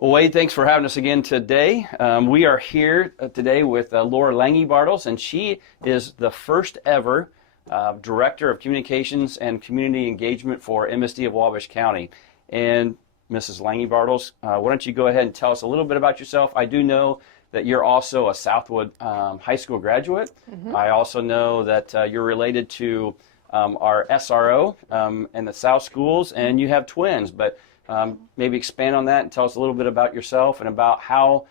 Well, Wade, thanks for having us again today. We are here today with Laura Langebartels, and she is the first ever Director of Communications and Community Engagement for MSD of Wabash County. And Mrs. Langebartels, why don't you go ahead and tell us a little bit about yourself? I do know that you're also a Southwood High School graduate. I also know that you're related to our SRO and the South Schools, and you have twins, but maybe expand on that and tell us a little bit about yourself and about how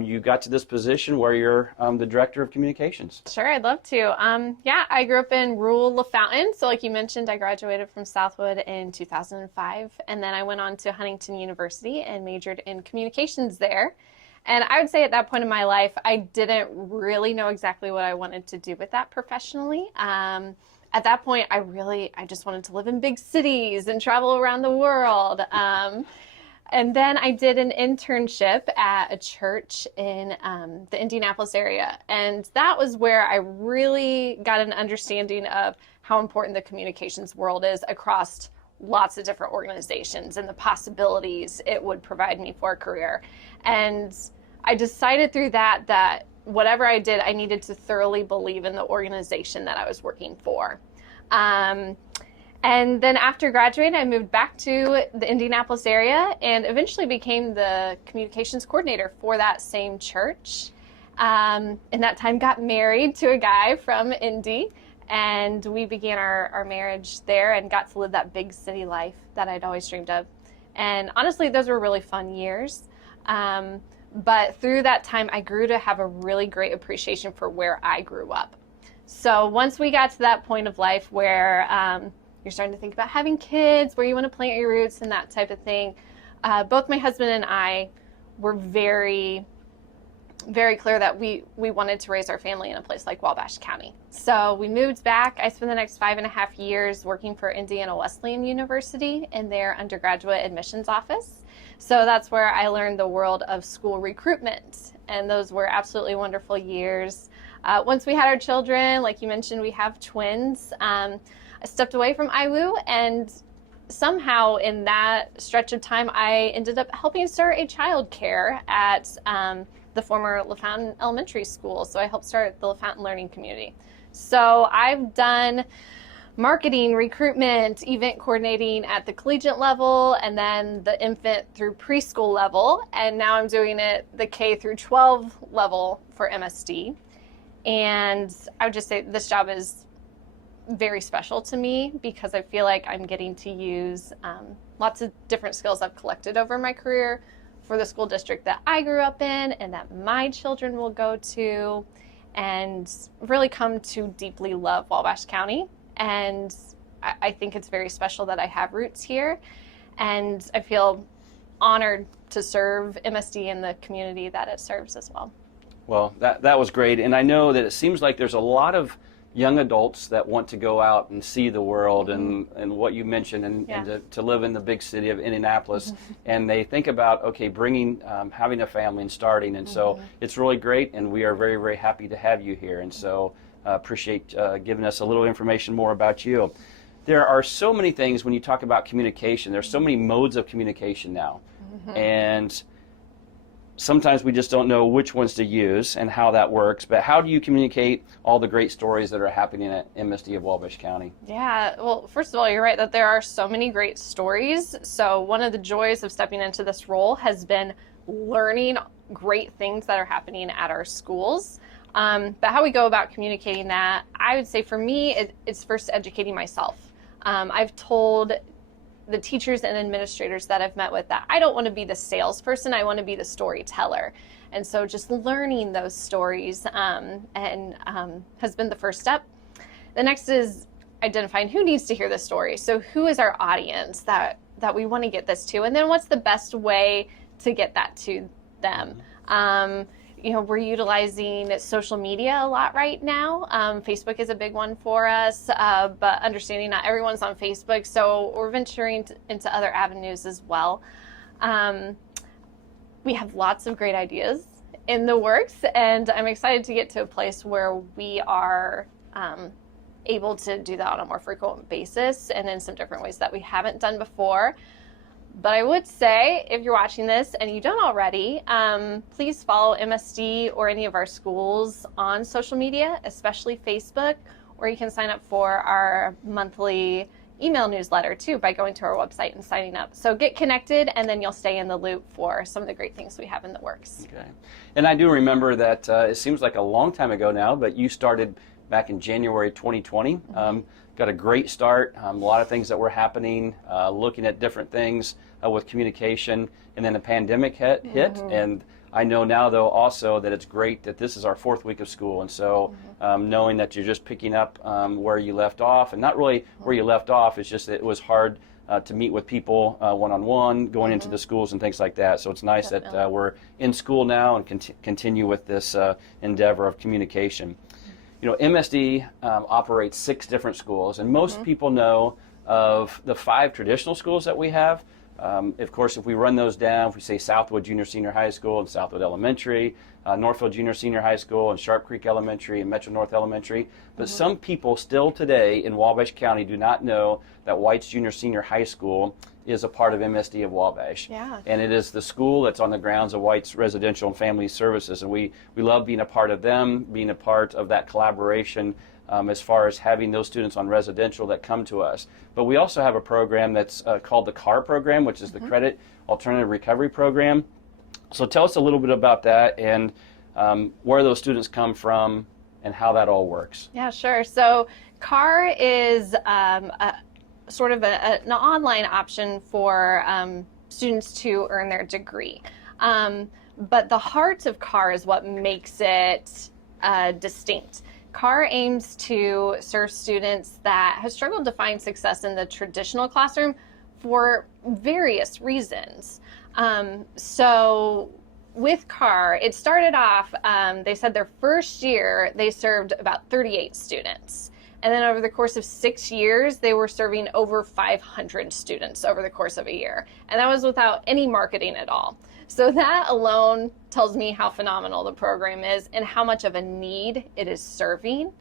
you got to this position where you're the Director of Communications. Sure, I'd love to. Yeah, I grew up in rural LaFountain. So like you mentioned, I graduated from Southwood in 2005. And then I went on to Huntington University and majored in communications there. And I would say at that point in my life, I didn't really know exactly what I wanted to do with that professionally. At that point, I just wanted to live in big cities and travel around the world. And then I did an internship at a church in the Indianapolis area. And that was where I really got an understanding of how important the communications world is across lots of different organizations and the possibilities it would provide me for a career. And I decided through that whatever I did, I needed to thoroughly believe in the organization that I was working for. And then after graduating, I moved back to the Indianapolis area and eventually became the communications coordinator for that same church. In that time, got married to a guy from Indy, and we began our marriage there and got to live that big city life that I'd always dreamed of. And honestly, those were really fun years. But through that time, I grew to have a really great appreciation for where I grew up. So once we got to that point of life where you're starting to think about having kids, where you want to plant your roots and that type of thing, both my husband and I were very, very clear that we wanted to raise our family in a place like Wabash County. So we moved back. I spent the next 5.5 years working for Indiana Wesleyan University in their undergraduate admissions office. So that's where I learned the world of school recruitment, and those were absolutely wonderful years. Once we had our children, like you mentioned, we have twins. I stepped away from IWU, and somehow in that stretch of time, I ended up helping start a child care at the former LaFountain Elementary School. So I helped start the LaFountain Learning Community. So I've done marketing, recruitment, event coordinating at the collegiate level, and then the infant through preschool level. And now I'm doing it the K through 12 level for MSD. And I would just say this job is very special to me because I feel like I'm getting to use lots of different skills I've collected over my career for the school district that I grew up in and that my children will go to, and really come to deeply love Wabash County. And I think it's very special that I have roots here, and I feel honored to serve MSD and the community that it serves as well. Well, that was great, and I know that it seems like there's a lot of young adults that want to go out and see the world and what you mentioned, and to live in the big city of Indianapolis, and they think about, okay, bringing, having a family and starting, and so it's really great, and we are very, very happy to have you here, and so appreciate giving us a little information more about you. There are so many things when you talk about communication. There's so many modes of communication now, and sometimes we just don't know which ones to use and how that works. But how do you communicate all the great stories that are happening at MSD of Wabash County? Yeah, well, first of all, you're right that there are so many great stories. So one of the joys of stepping into this role has been learning great things that are happening at our schools. But how we go about communicating that, I would say for me, it's first educating myself. I've told the teachers and administrators that I've met with that I don't want to be the salesperson, I want to be the storyteller. And so just learning those stories has been the first step. The next is identifying who needs to hear the story. So who is our audience that we want to get this to? And then what's the best way to get that to them? We're utilizing social media a lot right now. Facebook is a big one for us, but understanding not everyone's on Facebook, so we're venturing into other avenues as well. We have lots of great ideas in the works, and I'm excited to get to a place where we are able to do that on a more frequent basis and in some different ways that we haven't done before. But I would say, if you're watching this and you don't already, please follow MSD or any of our schools on social media, especially Facebook, or you can sign up for our monthly email newsletter too by going to our website and signing up. So get connected, and then you'll stay in the loop for some of the great things we have in the works. Okay. And I do remember that it seems like a long time ago now, but you started back in January 2020. Got a great start, a lot of things that were happening, looking at different things with communication, and then the pandemic hit. And I know now, though, also that it's great that this is our 4th week of school, and so knowing that you're just picking up where you left off, and not really where you left off, it's just that it was hard to meet with people one-on-one, going into the schools and things like that. So it's nice that we're in school now and continue with this endeavor of communication. You know, MSD operates 6 different schools, and most people know of the 5 traditional schools that we have. Of course, if we run those down, if we say Southwood Junior Senior High School and Southwood Elementary, Northfield Junior Senior High School and Sharp Creek Elementary and Metro North Elementary, but some people still today in Wabash County do not know that White's Junior Senior High School is a part of MSD of Wabash. Yeah. And it is the school that's on the grounds of White's Residential and Family Services, and we love being a part of them, being a part of that collaboration as far as having those students on residential that come to us. But we also have a program that's called the CAR program, which is the Credit Alternative Recovery Program. So tell us a little bit about that and where those students come from and how that all works. Yeah, sure. So CAR is sort of an online option for students to earn their degree. But the heart of CAR is what makes it distinct. CAR aims to serve students that have struggled to find success in the traditional classroom for various reasons. So with CAR, it started off, they said their first year, they served about 38 students. And then over the course of 6 years, they were serving over 500 students over the course of a year. And that was without any marketing at all. So that alone tells me how phenomenal the program is and how much of a need it is serving.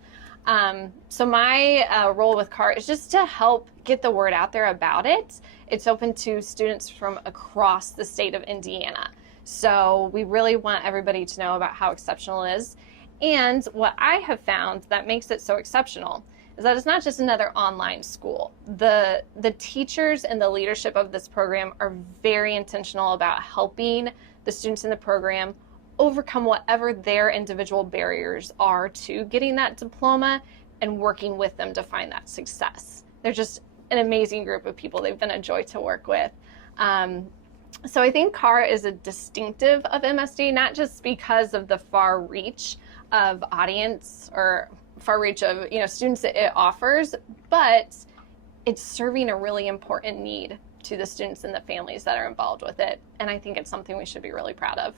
So my role with CAR is just to help get the word out there about it. It's open to students from across the state of Indiana. So we really want everybody to know about how exceptional it is. And what I have found that makes it so exceptional is that it's not just another online school. The teachers and the leadership of this program are very intentional about helping the students in the program overcome whatever their individual barriers are to getting that diploma and working with them to find that success. They're just an amazing group of people. They've been a joy to work with. So I think CAR is a distinctive of MSD, not just because of the far reach of audience or far reach of students that it offers, but it's serving a really important need to the students and the families that are involved with it. And I think it's something we should be really proud of.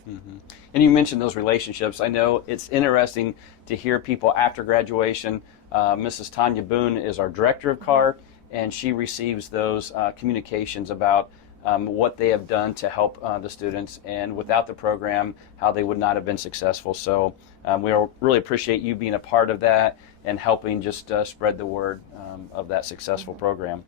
And you mentioned those relationships. I know it's interesting to hear people after graduation. Mrs. Tanya Boone is our director of CAR, and she receives those communications about what they have done to help the students, and without the program, how they would not have been successful. So we really appreciate you being a part of that and helping just spread the word of that successful program.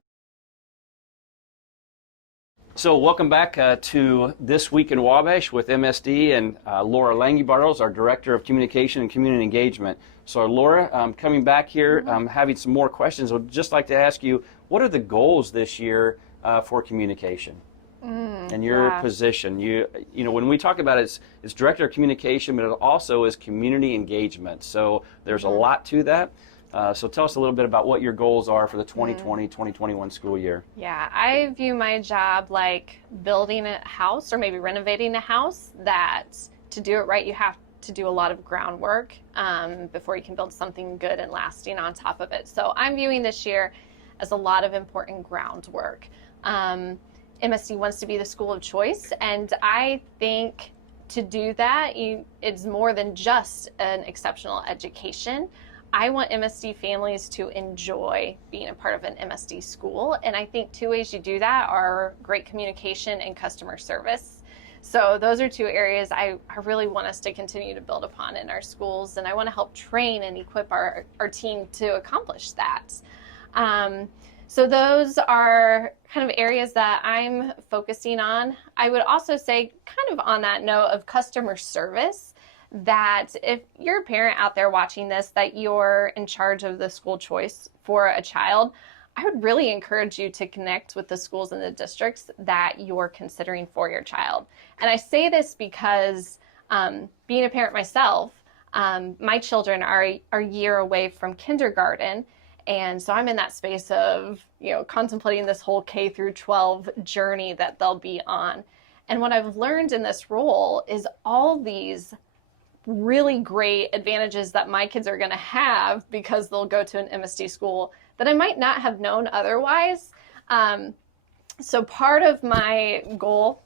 So welcome back to This Week in Wabash with MSD and Laura Langebartels, our Director of Communication and Community Engagement. So Laura, coming back here, having some more questions, I would just like to ask you, what are the goals this year for communication and your position? You know, when we talk about it, it's Director of Communication, but it also is community engagement. So there's a lot to that. So tell us a little bit about what your goals are for the 2020-2021 school year. Yeah, I view my job like building a house or maybe renovating a house that to do it right, you have to do a lot of groundwork before you can build something good and lasting on top of it. So I'm viewing this year as a lot of important groundwork. MSD wants to be the school of choice, and I think to do that, it's more than just an exceptional education. I want MSD families to enjoy being a part of an MSD school, and I think 2 ways you do that are great communication and customer service. So those are 2 areas I really want us to continue to build upon in our schools, and I want to help train and equip our team to accomplish that. So those are kind of areas that I'm focusing on. I would also say, kind of on that note of customer service, that if you're a parent out there watching this, that you're in charge of the school choice for a child, I would really encourage you to connect with the schools and the districts that you're considering for your child. And I say this because being a parent myself, my children are a year away from kindergarten. And so I'm in that space of, contemplating this whole K through 12 journey that they'll be on. And what I've learned in this role is all these really great advantages that my kids are going to have because they'll go to an MSD school that I might not have known otherwise. So part of my goal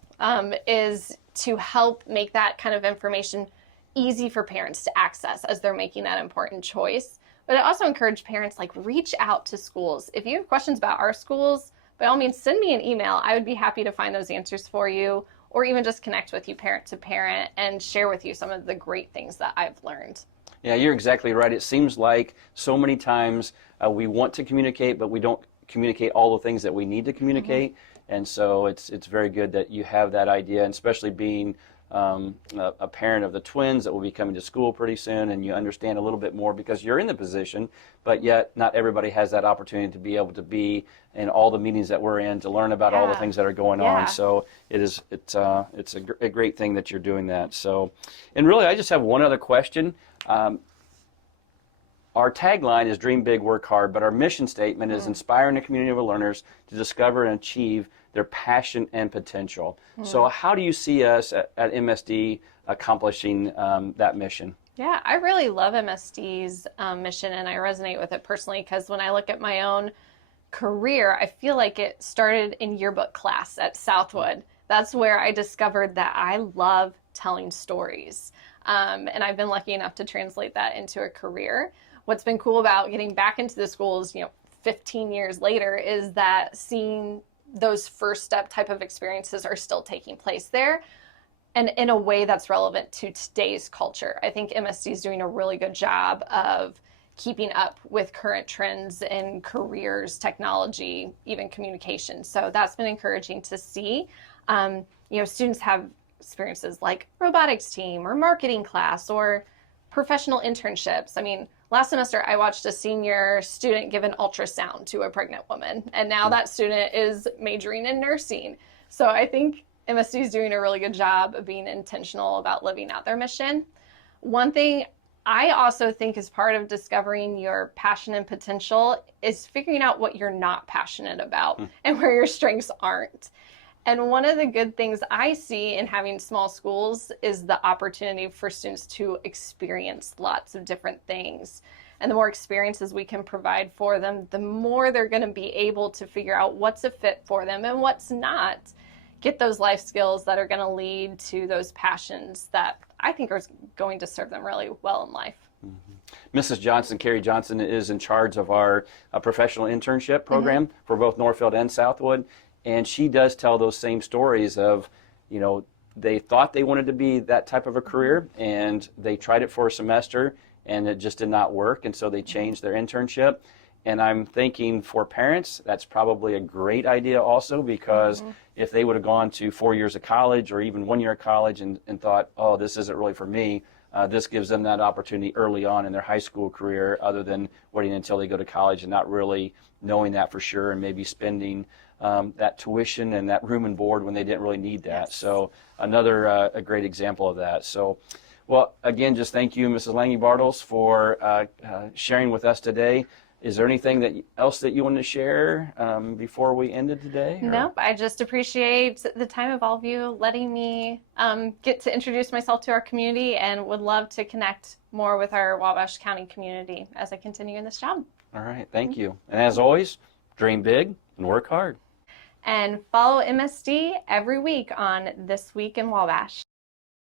is to help make that kind of information easy for parents to access as they're making that important choice. But I also encourage parents, reach out to schools. If you have questions about our schools, by all means, send me an email. I would be happy to find those answers for you, or even just connect with you parent to parent and share with you some of the great things that I've learned. Yeah, you're exactly right. It seems like so many times we want to communicate, but we don't communicate all the things that we need to communicate. Mm-hmm. And so it's very good that you have that idea, and especially being a parent of the twins that will be coming to school pretty soon, and you understand a little bit more because you're in the position, but yet not everybody has that opportunity to be able to be in all the meetings that we're in to learn about all the things that are going on. So it's a great thing that you're doing that. So, and really, I just have one other question. Our tagline is Dream Big, Work Hard, but our mission statement is inspiring a community of learners to discover and achieve their passion and potential. So how do you see us at MSD accomplishing that mission? Yeah, I really love MSD's mission, and I resonate with it personally because when I look at my own career, I feel like it started in yearbook class at Southwood. That's where I discovered that I love telling stories. And I've been lucky enough to translate that into a career. What's been cool about getting back into the schools, 15 years later, is that seeing those first step type of experiences are still taking place there, and in a way that's relevant to today's culture. I think MSD is doing a really good job of keeping up with current trends in careers, technology, even communication. So that's been encouraging to see. Students have experiences like robotics team or marketing class or professional internships. I mean, last semester I watched a senior student give an ultrasound to a pregnant woman, and now that student is majoring in nursing. So I think MSD is doing a really good job of being intentional about living out their mission. One thing I also think is part of discovering your passion and potential is figuring out what you're not passionate about and where your strengths aren't. And one of the good things I see in having small schools is the opportunity for students to experience lots of different things. And the more experiences we can provide for them, the more they're going to be able to figure out what's a fit for them and what's not. Get those life skills that are going to lead to those passions that I think are going to serve them really well in life. Mrs. Johnson, Carrie Johnson, is in charge of our professional internship program for both Northfield and Southwood. And she does tell those same stories of, they thought they wanted to be that type of a career, and they tried it for a semester, and it just did not work, and so they changed their internship. And I'm thinking for parents, that's probably a great idea also, because if they would have gone to 4 years of college or even 1 year of college and thought, oh, this isn't really for me, this gives them that opportunity early on in their high school career, other than waiting until they go to college and not really knowing that for sure, and maybe spending that tuition and that room and board when they didn't really need that. Yes. So another a great example of that. So, well, again, just thank you, Mrs. Langebartels, for sharing with us today. Is there anything else that you want to share before we ended today? Or? Nope. I just appreciate the time of all of you letting me get to introduce myself to our community, and would love to connect more with our Wabash County community as I continue in this job. All right. Thank you. And as always, dream big and work hard. And follow MSD every week on This Week in Wabash.